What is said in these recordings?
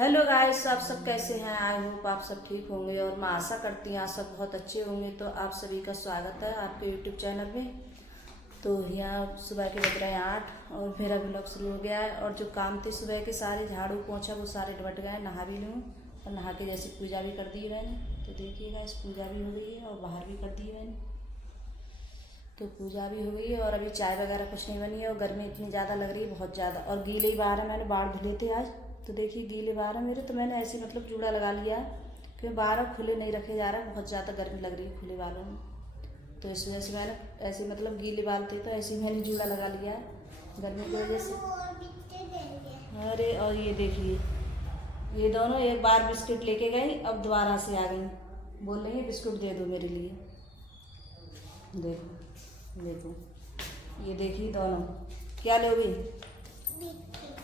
Hello guys, आप सब कैसे हैं। आई होप आप सब ठीक होंगे और मैं आशा करती हूँ आप सब बहुत अच्छे होंगे। तो आप सभी का स्वागत है आपके यूट्यूब चैनल में। तो यहाँ सुबह के बज रहे हैं 8 और मेरा ब्लॉग शुरू हो गया है। और जो काम थे सुबह के सारे झाड़ू पोछा वो सारे निपट गए। नहा भी लूँ और नहा के जैसे पूजा भी कर दी है मैंने। तो देखिएगा, इस पूजा भी हो गई है और बाहर भी कर दी है मैंने। तो पूजा भी हो गई है और अभी चाय वगैरह कुछ नहीं बनी है। और गर्मी इतनी ज़्यादा लग रही है, बहुत ज़्यादा। और गीले ही बाहर है, मैंने बाहर धुले थे आज। तो देखिए गीले बाहर है मेरे। तो मैंने ऐसे मतलब जूड़ा लगा लिया है क्योंकि बाहर खुले नहीं रखे जा रहे हैं, बहुत ज़्यादा गर्मी लग रही है खुले बालों में। तो इस वजह से मैंने ऐसे मतलब गीले बाल थे तो ऐसे ही मैंने जूड़ा लगा लिया है गर्मी की वजह से। अरे और ये देखिए, ये दोनों एक बार बिस्किट लेके गई, अब दोबारा से आ गई, बोल रही है बिस्कुट दे दो मेरे लिए। देखो देखो, ये देखिए दोनों क्या लोगी।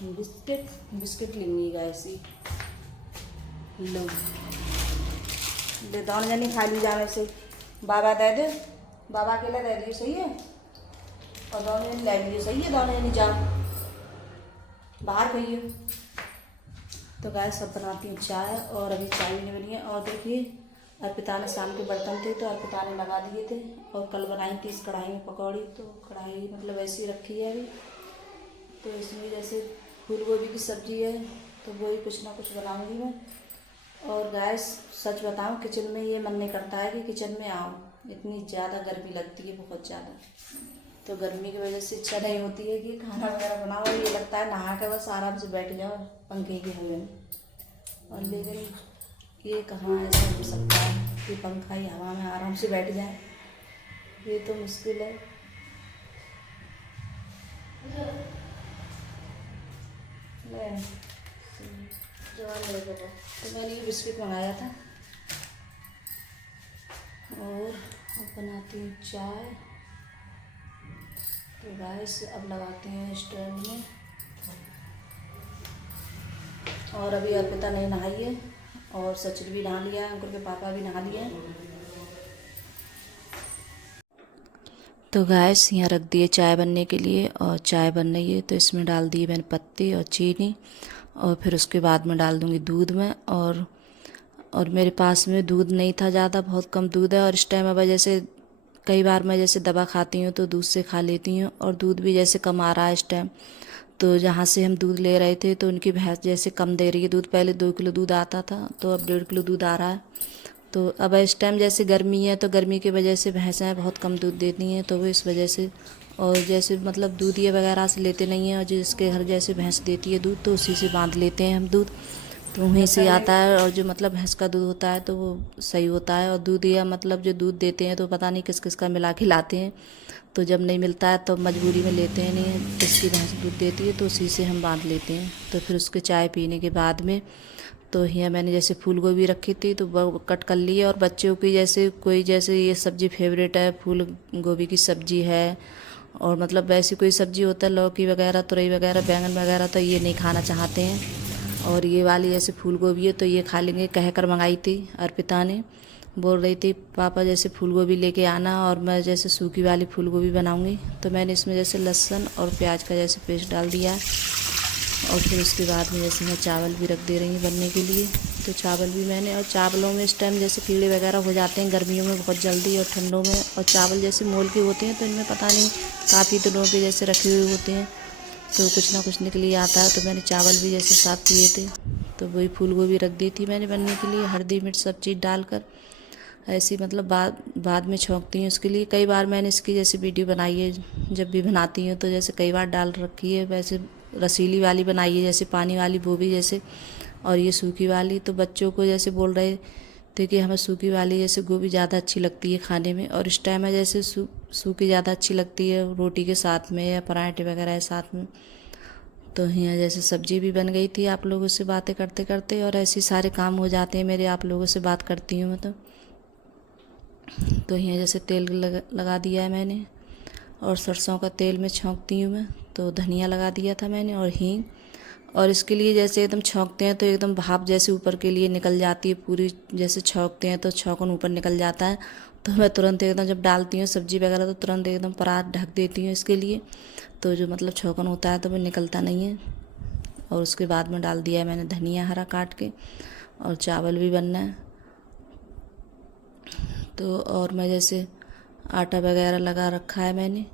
बिस्किट बिस्किट लेंगी ऐसी। लो ले दोनों जनी खा ली जाने से। बाबा दे दे, बाबा अकेला दे दियो, सही है। और दोनों जनी ले लियो, सही है। दोनों जनी जाओ बाहर खाइए। तो गाय सब बनाती हूँ चाय और अभी चाय भी नहीं बनी है। और देखिए अर्पिता ने शाम के बर्तन थे तो अर्पिता ने लगा दिए थे। और कल बनाई थी इस कढ़ाई में पकौड़ी, तो कढ़ाई मतलब ऐसी रखी है अभी। तो इसमें जैसे फूल गोभी की सब्ज़ी है तो वही कुछ ना कुछ बनाऊंगी मैं। और गैस सच बताऊं, किचन में ये मन नहीं करता है कि किचन में आऊँ, इतनी ज़्यादा गर्मी लगती है, बहुत ज़्यादा। तो गर्मी की वजह से इच्छा नहीं होती है कि खाना वगैरह बनाओ। और ये लगता है नहा के बस आराम से बैठ जाओ पंखे की हवा में। और लेकिन ये कहाँ ऐसा हो सकता है कि पंखा ही हवा में आराम से बैठ जाए, ये तो मुश्किल है। तो मैंने ये बिस्किट मंगाया था और अब बनाती हूँ चाय। तो गैस अब लगाते हैं स्टोव में। और अभी अर्पिता नहीं नहाई है और सचिन भी नहा लिया है, अंकुर के पापा भी नहा लिए हैं। तो गैस यहाँ रख दिए चाय बनने के लिए और चाय बन रही है। तो इसमें डाल दिए मैंने पत्ती और चीनी और फिर उसके बाद में डाल दूँगी दूध में। और मेरे पास में दूध नहीं था ज़्यादा, बहुत कम दूध है। और इस टाइम अब जैसे कई बार मैं जैसे दवा खाती हूँ तो दूध से खा लेती हूँ और दूध भी जैसे कम आ रहा है इस टाइम। तो जहाँ से हम दूध ले रहे थे तो उनकी भैंस जैसे कम दे रही है दूध। पहले 2 किलो दूध आता था तो अब 1.5 किलो दूध आ रहा है। तो अब इस टाइम जैसे गर्मी है तो गर्मी की वजह से भैंसें बहुत कम दूध देती हैं, तो वो इस वजह से। और जैसे मतलब दूध ये वगैरह से लेते नहीं हैं। और जिसके घर जैसे भैंस देती है दूध तो उसी से बांध लेते हैं हम दूध, तो वहीं से आता है। और जो मतलब भैंस का दूध होता है तो वो सही होता है। और दूध या मतलब जो दूध देते हैं तो पता नहीं किस किस का मिला के लाते हैं। तो जब नहीं मिलता है तो मजबूरी में लेते हैं, नहीं जिसकी भैंस दूध देती है तो उसी से हम बांध लेते हैं। तो फिर उसके चाय पीने के बाद में तो यहाँ मैंने जैसे फूल गोभी रखी थी तो वो कट कर ली है। और बच्चों की जैसे कोई जैसे ये सब्ज़ी फेवरेट है, फूल गोभी की सब्ज़ी है। और मतलब वैसी कोई सब्ज़ी होता है लौकी वगैरह, तुरई वगैरह, बैंगन वगैरह, तो ये नहीं खाना चाहते हैं। और ये वाली जैसे फूल गोभी है तो ये खा लेंगे। कह कर मंगाई थी अर्पिता ने, बोल रही थी पापा जैसे फूल गोभी लेके आना और मैं जैसे सूखी वाली फूल गोभी बनाऊंगी। तो मैंने इसमें जैसे लहसुन और प्याज का जैसे पेस्ट डाल दिया है। और फिर उसके बाद में जैसे मैं चावल भी रख दे रही हूँ बनने के लिए। तो चावल भी मैंने, और चावलों में इस टाइम जैसे कीड़े वगैरह हो जाते हैं गर्मियों में बहुत जल्दी और ठंडों में। और चावल जैसे मोल के होते हैं तो इनमें पता नहीं काफ़ी दिनों के जैसे रखे हुए होते हैं तो कुछ ना कुछ निकल ही आता है। तो मैंने चावल भी जैसे साफ किए थे तो वही फूल गोभी रख दी थी मैंने बनने के लिए, हल्दी मिर्च सब चीज़ डालकर। ऐसी मतलब बाद में छौंकती हूँ उसके लिए। कई बार मैंने इसकी जैसे वीडियो बनाई है, जब भी बनाती हूँ तो जैसे कई बार डाल रखी है। वैसे रसीली वाली बनाई है जैसे पानी वाली, वो भी जैसे। और ये सूखी वाली तो बच्चों को जैसे बोल रहे थे कि हमें सूखी वाली जैसे गोभी ज़्यादा अच्छी लगती है खाने में। और इस टाइम में जैसे सूखी ज़्यादा अच्छी लगती है रोटी के साथ में या पराठे वगैरह के साथ में। तो यहाँ जैसे सब्जी भी बन गई थी आप लोगों से बातें करते करते। और ऐसे सारे काम हो जाते हैं मेरे, आप लोगों से बात करती हूँ मैं तो यहाँ जैसे तेल लगा दिया है मैंने और सरसों का तेल में छौंकती हूँ मैं। तो धनिया लगा दिया था मैंने और हींग। और इसके लिए जैसे एकदम छौंकते हैं तो एकदम भाप जैसे ऊपर के लिए निकल जाती है पूरी। जैसे छौंकते हैं तो छौंकन ऊपर निकल जाता है। तो मैं तुरंत एकदम जब डालती हूँ सब्ज़ी वगैरह तो तुरंत एकदम परात ढक देती हूँ इसके लिए। तो जो मतलब छौंकन होता है तो वो निकलता नहीं है। और उसके बाद में डाल दिया है मैंने धनिया हरा काट के, और चावल भी बनना है। तो और मैं जैसे आटा वगैरह लगा रखा है मैंने,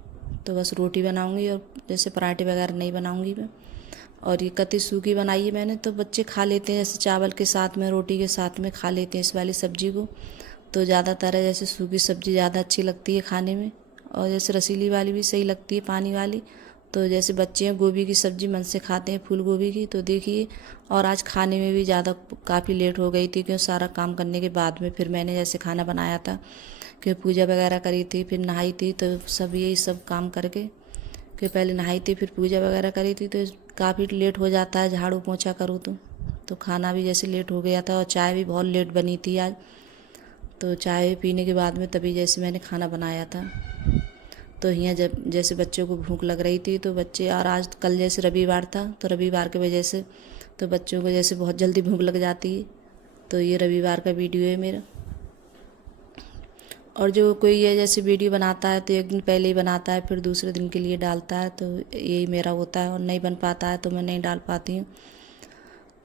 तो बस रोटी बनाऊंगी, और जैसे पराठे वगैरह नहीं बनाऊंगी मैं। और ये कतई सूखी बनाई है मैंने, तो बच्चे खा लेते हैं, जैसे चावल के साथ में रोटी के साथ में खा लेते हैं इस वाली सब्ज़ी को। तो ज़्यादातर है जैसे सूखी सब्ज़ी ज़्यादा अच्छी लगती है खाने में, और जैसे रसीली वाली भी सही लगती है पानी वाली। तो जैसे बच्चे हैं गोभी की सब्ज़ी मन से खाते हैं, फूल गोभी की, तो देखिए। और आज खाने में भी ज़्यादा काफ़ी लेट हो गई थी, क्योंकि सारा काम करने के बाद में फिर मैंने जैसे खाना बनाया था, क्योंकि पूजा वगैरह करी थी, फिर नहाई थी, तो सब यही सब काम करके, कि पहले नहाई थी फिर पूजा वगैरह करी थी, तो काफ़ी लेट हो जाता है झाड़ू पोंछा करूँ तो खाना भी जैसे लेट हो गया था, और चाय भी बहुत लेट बनी थी आज। तो चाय पीने के बाद में तभी जैसे मैंने खाना बनाया था। तो यहाँ जब जैसे बच्चों को भूख लग रही थी, तो बच्चे, और आज कल जैसे रविवार था, तो रविवार की वजह से तो बच्चों को जैसे बहुत जल्दी भूख लग जाती है। तो ये रविवार का वीडियो है मेरा। और जो कोई ये जैसे वीडियो बनाता है तो एक दिन पहले ही बनाता है, फिर दूसरे दिन के लिए डालता है, तो यही मेरा होता है। और नहीं बन पाता है तो मैं नहीं डाल पाती हूँ।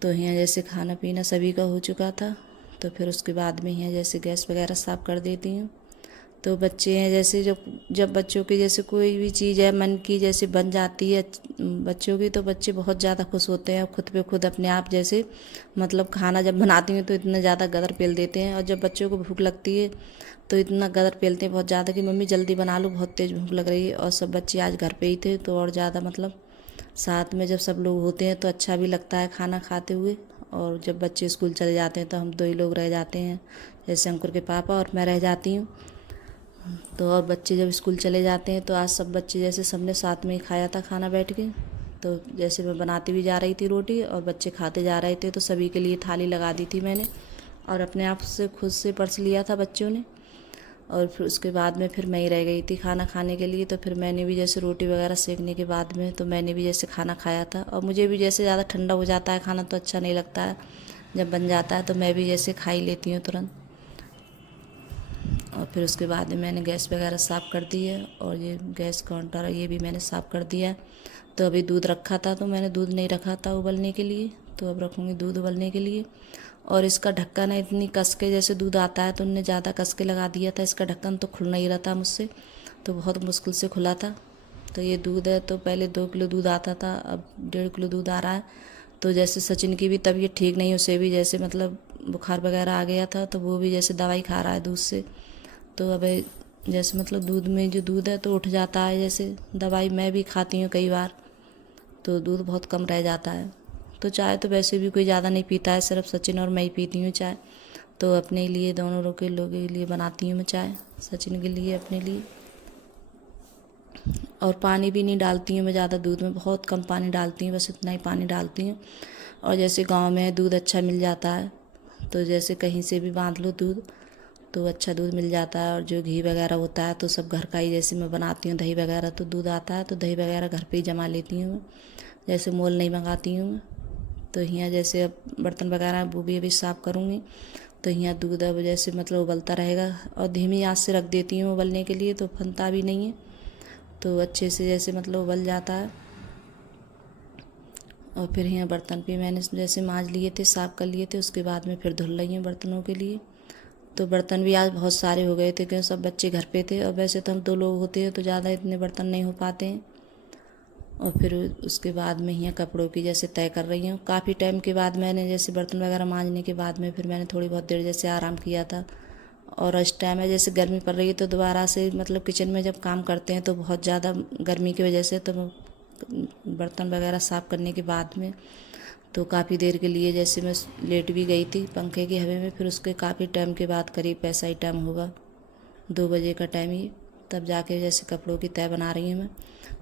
तो यहाँ जैसे खाना पीना सभी का हो चुका था, तो फिर उसके बाद में यहाँ जैसे गैस वगैरह साफ़ कर देती हूँ। तो बच्चे हैं जैसे जब बच्चों की जैसे कोई भी चीज़ है मन की जैसे बन जाती है बच्चों की, तो बच्चे बहुत ज़्यादा खुश होते हैं, खुद पे खुद अपने आप जैसे मतलब खाना जब बनाती हूँ तो इतना ज़्यादा गदर पेल देते हैं। और जब बच्चों को भूख लगती है तो इतना गदर पेलते हैं बहुत ज़्यादा कि मम्मी जल्दी बना लो, बहुत तेज़ भूख लग रही है। और सब बच्चे आज घर पे ही थे, तो और ज़्यादा मतलब साथ में जब सब लोग होते हैं तो अच्छा भी लगता है खाना खाते हुए। और जब बच्चे स्कूल चले जाते हैं तो हम दो ही लोग रह जाते हैं, जैसे अंकुर के पापा और मैं रह जाती हूँ। तो और बच्चे जब स्कूल चले जाते हैं तो आज सब बच्चे जैसे सबने साथ में ही खाया था खाना बैठ के। तो जैसे मैं बनाती भी जा रही थी रोटी और बच्चे खाते जा रहे थे, तो सभी के लिए थाली लगा दी थी मैंने, और अपने आप से खुद से पर्स लिया था बच्चों ने। और फिर उसके बाद में फिर मैं ही रह गई थी खाना खाने के लिए। तो फिर मैंने भी जैसे रोटी वगैरह सेकने के बाद में तो मैंने भी जैसे खाना खाया था। और मुझे भी जैसे ज़्यादा ठंडा हो जाता है खाना तो अच्छा नहीं लगता है, जब बन जाता है तो मैं भी जैसे खा ही लेती हूँ तुरंत। और फिर उसके बाद में मैंने गैस वगैरह साफ़ कर दी है, और ये गैस काउंटर ये भी मैंने साफ़ कर दिया है। तो अभी दूध रखा था, तो मैंने दूध नहीं रखा था उबलने के लिए, तो अब रखूँगी दूध उबलने के लिए। और इसका ढक्कन है इतनी कस के, जैसे दूध आता है तो उनने ज़्यादा कस के लगा दिया था, इसका ढक्कन तो खुल नहीं रहा था मुझसे, तो बहुत मुश्किल से खुला था। तो ये दूध है, तो पहले 2 किलो दूध आता था, अब 1.5 किलो दूध आ रहा है। तो जैसे सचिन की भी तबीयत ठीक नहीं, उसे भी जैसे मतलब बुखार वगैरह आ गया था, तो वो भी जैसे दवाई खा रहा है दूध से। तो अब जैसे मतलब दूध में जो दूध है तो उठ जाता है, जैसे दवाई मैं भी खाती हूँ कई बार, तो दूध बहुत कम रह जाता है। तो चाय तो वैसे भी कोई ज़्यादा नहीं पीता है, सिर्फ सचिन और मैं ही पीती हूँ चाय। तो अपने लिए दोनों लोगों के लिए बनाती हूँ मैं चाय, सचिन के लिए, अपने लिए। और पानी भी नहीं डालती हूँ मैं ज़्यादा दूध में, बहुत कम पानी डालती हूँ, बस इतना ही पानी डालती हूँ। और जैसे गांव में दूध अच्छा मिल जाता है, तो जैसे कहीं से भी बांध लो दूध तो अच्छा दूध मिल जाता है। और जो घी वगैरह होता है तो सब घर का ही, जैसे मैं बनाती हूँ दही वगैरह, तो दूध आता है तो दही वगैरह घर पे ही जमा लेती हूँ मैं, जैसे मोल नहीं मंगाती हूँ मैं। तो यहाँ जैसे अब बर्तन वगैरह वो भी अभी साफ़ करूँगी। तो यहाँ दूध अब जैसे मतलब उबलता रहेगा, और धीमी आंच से रख देती हूँ उबलने के लिए, तो फनता भी नहीं है, तो अच्छे से जैसे मतलब उबल जाता है। और फिर यहाँ बर्तन भी मैंने जैसे मांज लिए थे, साफ़ कर लिए थे, उसके बाद में फिर धुल रही हूँ बर्तनों के लिए। तो बर्तन भी आज बहुत सारे हो गए थे, क्योंकि सब बच्चे घर पे थे, और वैसे तो हम 2 लोग होते हैं तो ज़्यादा इतने बर्तन नहीं हो पाते हैं। और फिर उसके बाद में यहाँ कपड़ों की जैसे तय कर रही हूँ। काफ़ी टाइम के बाद मैंने जैसे बर्तन वगैरह मांजने के बाद में फिर मैंने थोड़ी बहुत देर जैसे आराम किया था। और इस टाइम है जैसे गर्मी पड़ रही है, तो दोबारा से मतलब किचन में जब काम करते हैं तो बहुत ज़्यादा गर्मी की वजह से, तो बर्तन वगैरह साफ़ करने के बाद में तो काफ़ी देर के लिए जैसे मैं लेट भी गई थी पंखे की हवा में। फिर उसके काफ़ी टाइम के बाद, करीब ऐसा ही टाइम होगा 2 बजे का टाइम ही, तब जाके जैसे कपड़ों की तय बना रही हूँ मैं।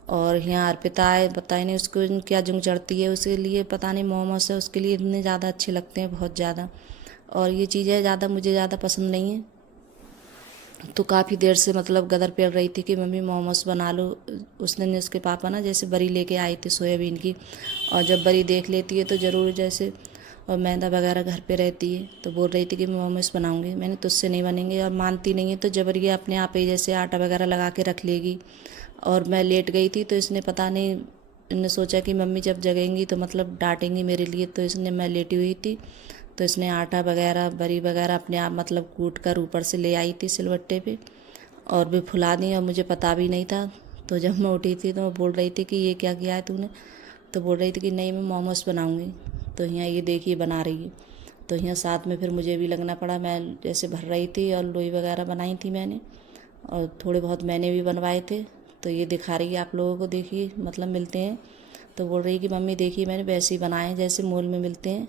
और यहाँ अर्पिता है, पता ही नहीं उसको क्या जंग चढ़ती है, उसके लिए पता नहीं मोमोस है, उसके लिए इतने ज़्यादा अच्छे लगते हैं, बहुत ज़्यादा। और ये चीज़ें ज़्यादा मुझे ज़्यादा पसंद नहीं है, तो काफ़ी देर से मतलब गदर पेल रही थी कि मम्मी मोमोस बना लो। उस दिन उसके पापा ना जैसे बरी लेके आए थे सोयाबीन की, और जब बरी देख लेती है तो ज़रूर जैसे, और मैदा वगैरह घर पे रहती है, तो बोल रही थी कि मैं मोमोस बनाऊंगी। मैंने तुझसे नहीं बनेंगे, और मानती नहीं है, तो जबरी अपने आप ही जैसे आटा वगैरह लगा के रख लेगी। और मैं लेट गई थी तो इसने पता नहीं इनने सोचा कि मम्मी जब जगेंगी तो मतलब डांटेंगी मेरे लिए, तो इसने, मैं लेटी हुई थी तो इसने आटा वगैरह बरी वगैरह अपने आप मतलब कूट कर ऊपर से ले आई थी सिलबट्टे पे और भी फुला दी और मुझे पता भी नहीं था। तो जब मैं उठी थी तो मैं बोल रही थी कि ये क्या किया है तूने, तो बोल रही थी कि नहीं मैं मोमोज बनाऊंगी। तो यहाँ ये देखिए बना रही है। तो यहाँ साथ में फिर मुझे भी लगना पड़ा, मैं जैसे भर रही थी और लोई वगैरह बनाई थी मैंने और थोड़े बहुत मैंने भी बनवाए थे। तो ये दिखा रही है आप लोगों को, देखिए मतलब मिलते हैं। तो बोल रही है कि मम्मी देखिए मैंने वैसे ही बनाए जैसे मॉल में मिलते हैं,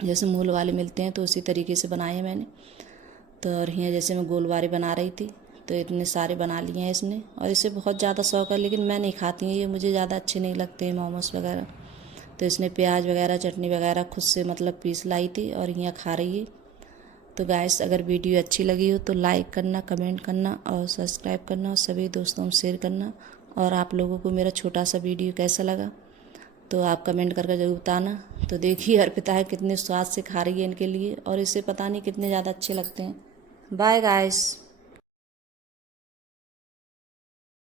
जैसे मॉल वाले मिलते हैं तो उसी तरीके से बनाए हैं मैंने। तो और यहाँ जैसे मैं गोलवारे बना रही थी तो इतने सारे बना लिए हैं इसने, और इसे बहुत ज़्यादा शौक है लेकिन मैं नहीं खाती हूँ ये, मुझे ज़्यादा अच्छे नहीं लगते हैं मोमोज वगैरह। तो इसने प्याज वगैरह चटनी वगैरह खुद से मतलब पीस लाई थी और यहाँ खा रही है। तो गाइस अगर वीडियो अच्छी लगी हो तो लाइक करना, कमेंट करना और सब्सक्राइब करना और सभी दोस्तों में शेयर करना। और आप लोगों को मेरा छोटा सा वीडियो कैसा लगा तो आप कमेंट करके ज़रूर बताना। तो देखिए अर्पिता है कितने स्वाद से खा रही है इनके लिए, और इसे पता नहीं कितने ज़्यादा अच्छे लगते हैं। Bye guys.